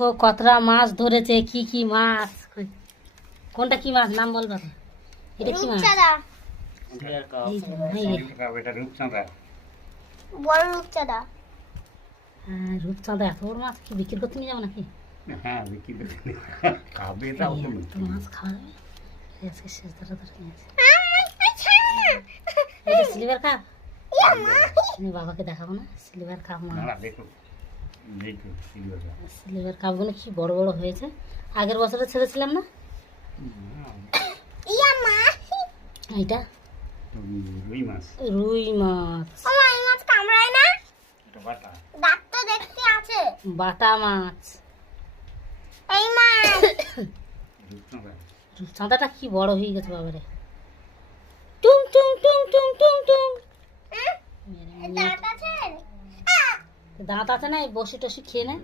দেখো কতটা মাছ ধরেছে। কি কি মাছ, কোনটা কি মাছ নাম বলবা তো? এটা কি মাছ? এই যে, এই যে। বড় রূপচাঁদা। হ্যাঁ, রূপচাঁদা। এত বড় মাছ কি বিক্রি করতে নিয়ে যাবো নাকি? হ্যাঁ বিক্রি করতে খাবে তাও তো এত মাছ খাওয়া যাবে? এই আজকে শেষ ধরে ধরে নিয়েছে। ছাড় এটা সিলভার কাপ। আমি বাবাকে দেখাবো না সিলভার কাপ মাছ। না দেখো দেখো সিলভারটা সিলভার কাপগুলো কি বড় বড় হয়েছে। আগের বছরে ছেড়েছিলাম না ইয়া মা এইটা? রুই মাছ, রুই মাছ। ও মা, এই মাছ কামড়ায় না? এটা বাটা। দাঁত তো দেখতে আছে। বাটা মাছ। এই মাছ রূপচাঁদা। রূপচাঁদাটা কি বড় হয়ে গেছে বাবারে। টুং টুং টুং টুং টুং টুং। দাঁত আছে। দাঁত আছে না, এই বসি টসি খেয়ে নেয়।